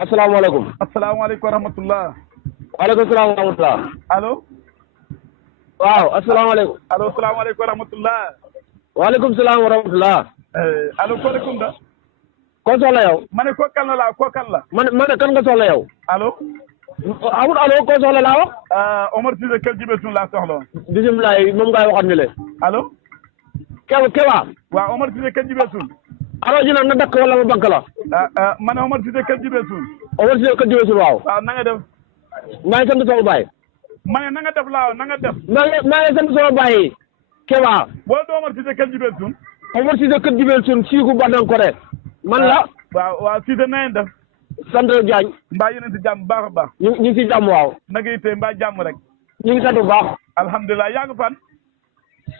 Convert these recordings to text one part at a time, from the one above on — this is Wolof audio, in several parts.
asalaamaaleykum. asalaamaaleykum wa rahmatullah. waaleykum salaam wa rahmatullah. allo. waaw asalaamaaleykum. allo salaamaaleykum wa rahmatullah. waaleykum salaam wa rahmatullah. allo Kole Kounda. ko soxla yow. ma ne kooku kan la laa kooku kan la. man kan nga soxla yow. allo. amul allo ko soxla laa wax. Omar Cissé Kelle Jibe Suun laa soxla. bisimilah moom ngay waxoon ni le. allo. Kewa. waaw Omar Cissé Kelle Jibe Suun. allo ji na dakk wala ma bank la. ma ne Omar Cissé Kelle Jibe Suun. Omar Cissé Kelle Jibe Suun waaw. waaw na nga def. maa ngi sant sama baay. ma ne na nga def laaw na nga def. maa ngi sant sama baay. Kewa. boo doo Omar Cissé Kelle Jibe Suun. Omar Cissé Kelle Jibe Suun siiku Badankore. man la. waaw Cissé na ngeen def. sant Diagne. mbaa yéen a ngi si jàmm baax a baax. ñu ngi si jàmm waaw. naka itee mbaa jàmm rek. ñu ngi sant bu baax. alhamdulilah yaa ngi fan.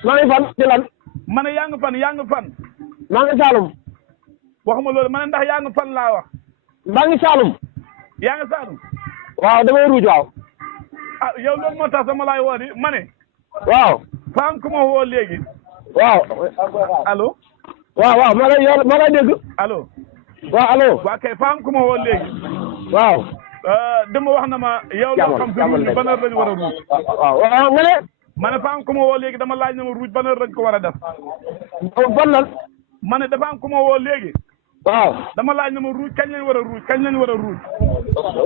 maa ngi fan ci lan. ma ne yaa ngi fan. maa ngi Saalum. waxuma loolu ma ne ndax yaa ngi fan laa wax. maa ngi Saalum. yaa ngi Saalum. waaw damay ruuj waaw. yow loolu moo tax sama laay woo di ma ne. waaw. faam ku ma woo léegi. waaw. allo. waaw ma lay dégg. allo. waaw allo. waa kay faam ku ma woo léegi. waaw. dama wax na ma yow loo xam si ruuj ban heure lañu war a ruuj. waaw nga ne. ma ne faam ku ma woo léegi dama laaj na ma ruuj ban heure lañ ko war a def. ban lan. ma ne dafa am ku ma woo léegi. waaw. dama laaj na ma ruuj kañ lañ war a ruuj kañ lañ war a ruuj.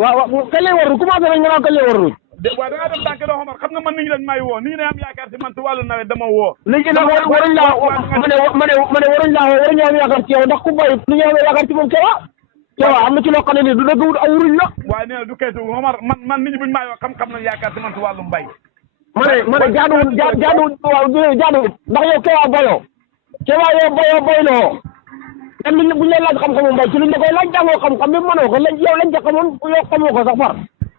waaw kañ lañ war a ruuj commencé nañ nga naan kañ lañ war a ruuj. waaw da ngaa dem tànk doo xamar xam nga man nit ñi dañ may woo nit ñi dañ am yaakaar si man si wàllu nawet dama woo. léegi nag waruñ laa ma ne waruñ am yaakaar ci yow ndax ku bay lu ñu am yaakaar ci moom Kewa am na ci loo xam ne nii du dëgg wut aw wuruñ la. waaye nee na du kaytu Omar man nit ñi buñ may wax xam-xam nañ yaakaar si man si wàllu mbay. ma ne jaaduwul waaw jaaduwul ndax yow Kewa bayoo. Kewa yow bayloo. te buñ la laaj xam-xamu mbay ci luñ la koy laaj jàngoo xam-xam bi mënoo ko yow lañ ca xamoon yow xamoo ko sax far.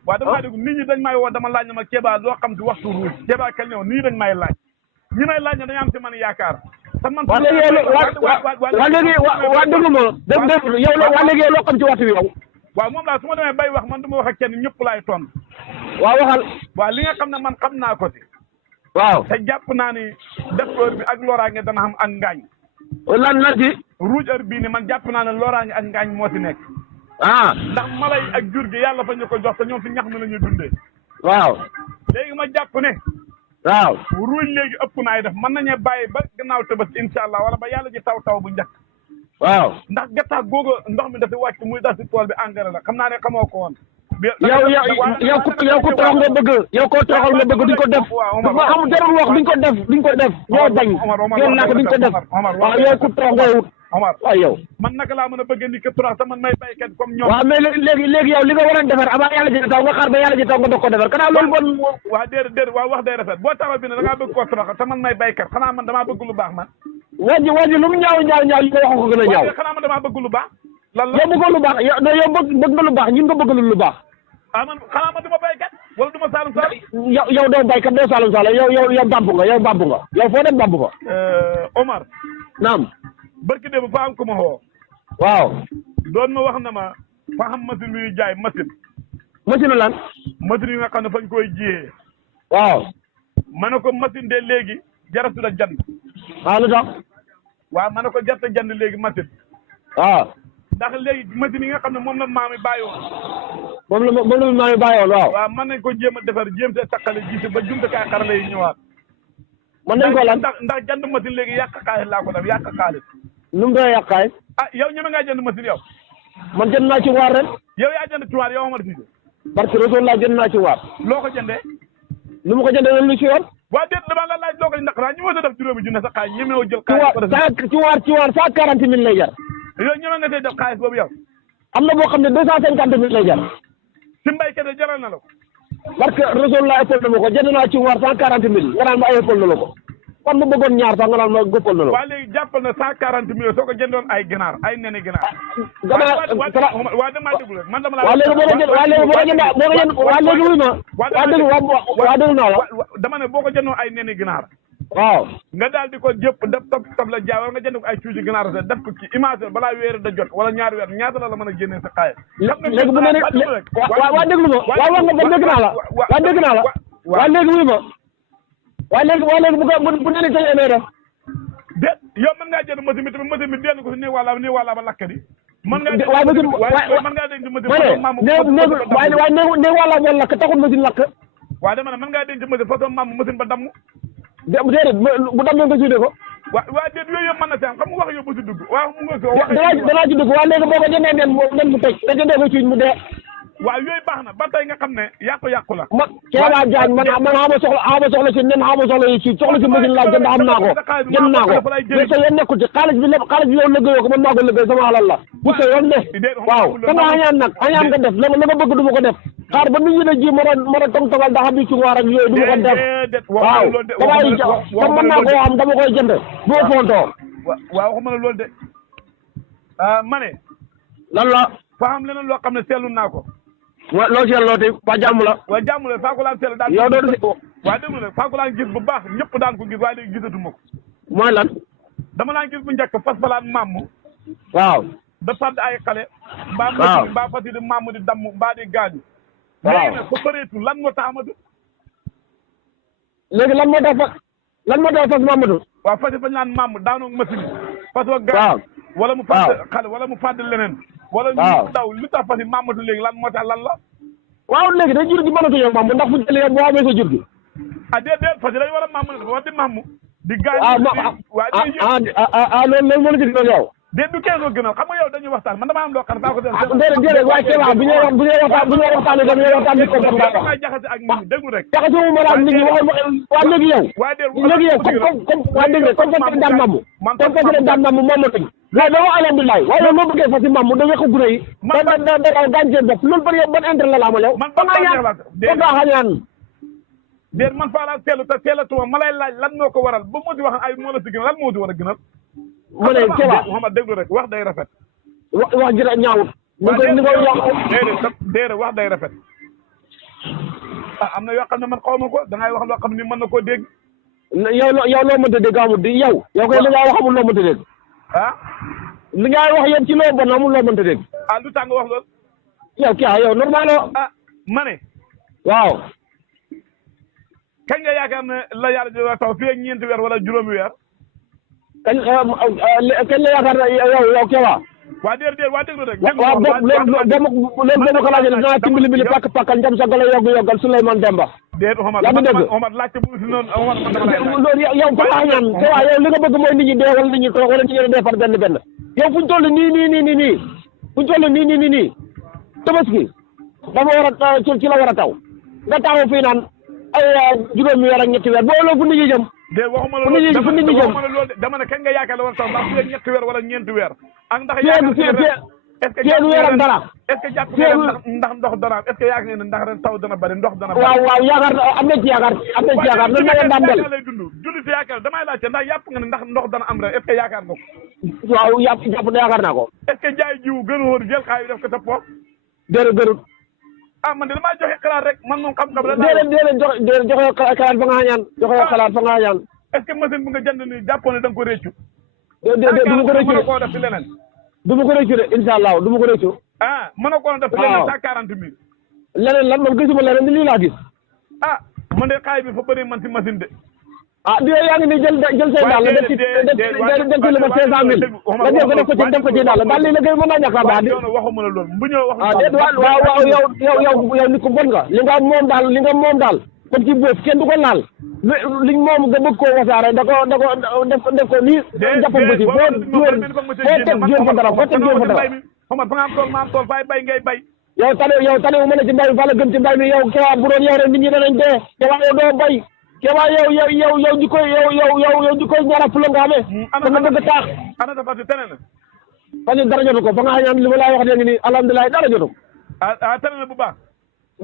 waaw damaa dégg nit ñi dañ may woo dama laaj na ma Kéba loo xam si waxtu ruuj Kéba kañ ñëw nii dañ may laaj ñi may laaj ne dañu am si man yaakaar. te man waa léegi déglu ma déglu yow waa léegi yow loo xam ci waxtu bi yow. waaw moom laa su ma demee bay wax man du ma wax ak kenn ñëpp laay ton. waaw waxal. waaw li nga xam ne man xam naa ko si. waaw te jàpp naa ni def heure bi ak loraange dana xam ak ngaañ. lan ci. ruuj heure bii ni man jàpp naa ne loraange ak ngaañ moo si nekk. ndax mala yi ak jur gi yàlla fa ñu ko jox te ñoom si ñax mi la ñuy dundee. waaw. léegi ma jàpp ne. waaw. ruuj léegi ëpp naay def mën nañu bàyyi ba gannaaw Tabaski incha allah wala ba yàlla ji taw bu njëkk. waaw. ndax gattax googu ndox mi dafa wàcc muy dal si tool bi engrais la xam naa ne xamoo ko woon. yow ku torox nga bëgg yow koo toroxal nga bëgg duñ ko def. dafa am jarul wax duñ ko def ñoo bañ. yoon naa ko duñ ko def waaw yow ku torox nga wut. Omar waaw yow. man naka laa mën a bëgg ni que torox te man may baykat comme ñoom. waaw mais léegi yow li nga war a defar avant yàlla ji taw nga xaar ba yàlla ji taw nga doog ko defar kanaa loolu bon. waaw déedéet waaw wax day rafet boo taxaw bi ne da ngaa bëgg koo torox te man may baykat xanaa man damaa bëgg lu baax man. wàññi lu mu ñaaw li nga wax ko gën a ñaaw. xanaa man damaa bëgg lu baax. lan la yow bëggoon lu baax yow bëgg nga lu baax ñun nga bëgg lu baax. man xanaa man du ma baykat wala du ma saalum saalum. yow doo baykat doo saalum saalum yow bambu nga yow foo dem bambu fa. Omar. naam. barki démb fa am ko ma xoo. waaw. doon ma wax na ma fa xam machine bi ñuy jaay machine. machine lan. machine yi nga xam ne fañ koy jiyee. waaw. ma ne ko machine de léegi jaratu la jand. lu tax. waaw ma ne ko jarta jand léegi machine. waaw. ndax léegi machine yi nga xam ne moom la maam yi bàyyoon. moom la maam yi bàyyoon waaw. waaw mën nañ ko jéem a defar jéem see takkale gis ba jumtukaay xarala yi ñëwaat. mën nañ ko lan ndax jand machine léegi yàq xaalis laa ko def yàq xaalis. nu mu doon yàq xaalis. yow ñeme ngaa jënd machine yow. man jënd naa ci waar ren. yow yaa jënd ci waar yow Omar Cissé. parce que Rasul laa jënd naa ci waar. loo ko jëndee. lu ma ko jëndee lan lu ci yoon. waa déet dama la laaj loo ko ndax ñu mën a def juróomi junne sa xaalis ñeme woo jël. ci waar 140 000 lay jar. yow ñeme nga see def xaalis boobu yow. am na boo xam ne 250 000 lay jar. si mbaykat yi jaral na la ko. parce que Rasul laa épaule na ma ko jënd naa ci waar 140 000 nga naan ma ay épaule na la ko. kon mu bëggoon ñaar sax nga naan ma góppal na la. waa léegi jàppal na 140 000 soo ko jëndoon ay ginaar ay neni ginaar. waa damaa déglu rek man dama la. waa léegi boo ko jënd waa léegi boo ko jënd waa léegi wuy ma. waa déglu naa la. dama ne boo ko jëndoon ay neni ginaar. waaw. nga daal di ko jëpp def topp la jaay wala nga jënd ko ay cuuji ginaar sa def ko ci image balaa weer da jot wala ñaari weer ñaata la mën a génnee sa xaalis. léegi bu ne waa déglu ma waa wax nga ba dégg naa la waa dégg naa la waa léegi wuy ma waa léegi bu ne ni tey amee def déet yow mën ngaa jënd machine bi tamit machine bi denn ko si nii wàlla ba lakk di mën ngaa waaye machine waaye mën ngaa denc machine ma ne waaye néegu wàlla woon lakk taxul machine lakk waaye dama ne mën ngaa denc machine façon maam machine ba damm déedéet bu dammee nga suude ko waa déet yooyu yëpp mën na si am xam nga wax yow bu si dugg waaw mu nga ko wax danaa ci dugg waaye léegi boo ko jëndee nen mu tëj nga jëndee ko cuuj mu dee waaw yooyu baax na ba tey nga xam ne yàqu-yàqu la Kéba Diagne man xama soxla si nen xama soxla yi ci soxla si machine laa jënd xam naa ko jënd naa ko mais sa yoon nekkul ci xaalis bi yow liggéeyoo ko man maa ko liggéey sama alal la bu sa yoon ne waaw da nga añaan nag añaan nga def la nga bëgg du ma ko def xaar ba nit ñi ne ji mën a tong tongal da xam bi ci waar ak yooyu du ma ko def waaw damay comme mën naa koo xam dama koy jënd bu ma fontoo waaw waxuma la loolu de ma ne lan la fa xam leneen loo xam ne seetlu naa ko wa loo seetloo te ba jàmm la waaw jàmm la faa ko laan seetlu daal yow doo si waaw dégg nga faa ko laan gis bu baax ñëpp daan ko gis waaye léegi gisatuma ko mooy lan dama laan gis bu njëkk fas falaan maam waaw da fàdd ay xale mbaa waaw mbaa fas yi di maam di damm mbaa di gaañu waaw léegi nag fa bëreetul lan moo tax amatu léegi lan moo tax fas Mamadou waaw fas yi fañ naan maam daanoo machine fas wa waaw gaañ wala mu fàdd xale wala mu fàdd leneen wala ñu daw lu tax fas yi maamatu léegi lan moo tax lan la waaw léegi day jur gi mënatu yow maam ndax fu jëlee boo amee sa jur gi déet fas yi dañ war a maam war di maam di gaañ loolu moo la gis noonu yow déet du keesoo gënal xam nga yow dañuy waxtaan man dama am loo xam ne saa ko déedéet waaye Kéba bu ñuy waxtaan dañuy waxtaan ni ko damay jaxase ak nit ñi déglu rek jaxase wu ma la ak nit ñi waa léegi yow comme waa dégg comme fas daan mamm comme fas daan mamm moom la tëj loolu dama alhamdulilah waaye yow loo bëggee fas yi mamm da wequ gune yi da gaañ seen bopp loolu bëri ban intérêt la amal yow ba nga ñaan ko daa xañaan déet man faa laa teelu te teelatuma ma lay laaj lan moo ko waral ba moo si wax ay moo la si gënal lan moo si war a gënal ma ne Kéba Mouhamad déglu rek wax day rafet wax ji rek ñaawut ni koy wax déedéet wax day rafet am na yoo xam ne man xaw ma ko dangay wax loo xam ne mën na koo dégg yow loo mënta dégg amul di yow koy li ngay wax amul loo mënta dégg li ngay wax yéen ci loo bon amul loo mënta dégg lu tax nga wax loolu yow normal ma ne waaw kañ nga yaakaar ne la yàlla di taw fii ak ñeenti weer wala juróomi weer kañ la yaakaar ne yow Kéba waa déedéet waa déglu rek waaw loolu ko laajee dinaa ci mbili pakk pakkal njam sa gala yoggal Souleymane Demba déet yaa ngi dégg Omar laajte bu si noonu loolu yow fa laa ñaan Kéba yow li nga bëgg mooy nit ñi dee wala nit ñi toog wala nit ñi dee par benn yow fu ñu toll nii fu ñu toll nii Tabaski dafa war a ci la war a taw nga taxaw fii naan ay juróomi weer ak ñetti weer boo loolu fu nit ñi jëm déet waxuma loolu dama ne kañ nga yaakaar la war a taw ndax fii ñetti weer wala ñeenti weer ak ndax feenu weer ak dara est-ce que jàpp nga ndax ndox dana est-ce que yaakaar nga ne ndax ren taw dana bëri ndox dana bëri waaw yaakaar am nañ ci yaakaar loolu ma leen daan del lay dund jullit yaakaar damay laajte ndax yàpp nga ne ndax ndox dana am ren est-ce que yaakaar nga ko waaw jàpp na yaakaar naa ko est-ce que jaay jiwu gën a wóor jël xaay bi def ko sa poos gërut man de damaa joxe xalaat rek man moom xam-xam la déedéet joxe xalaat fa nga xañaan est-ce que machine bu nga jënd ni jàppoon ne da nga ko réccu déedéet du ma ko réccu mën a koo def si leneen du ma ko réccu de incha allah du ma ko réccu mën a koo def si leneen 140 000 leneen lan man gisuma leneen lii laa gis man de xaay bi fa bëri man si machine de di yaa ngi nii jël say daal def ci lu ma 500 000 nga jël ko def ko ci daal daal lii la gën mën naa ñàkk a baax di waxuma la loolu bu ñëw wax déet waaw yow nit ko bon nga li nga moom daal comme ci boof kenn du ko laal liñ moom nga bëgg koo wasaare da ko def ko nii jàppam ko ci foo teg jéem fa dara xama fa nga am tool ma am tool fay bay ngay bay yow tane wu ma ne ci mbay mi fa la gën ci mbay mi yow Kéba bu doon yow rek nit ñi danañ dee Kéba yow doo bay Kéba yow di koy ñaara fula nga amee fa nga bëgg taax ana sa fas yi tene na parce que dara jotu ko fa nga xañaan li ma laa wax léegi nii alhamdulilah dara jotu ko tene na bu baax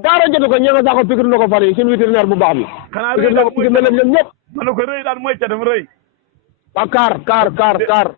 dara jotu ko ña nga sax ko pikir na ko fan yi suñu vétérinaire bu baax bi pikir na leen ñoom ñëpp ma ne ko rëy daal mooy ca dem rëy kaar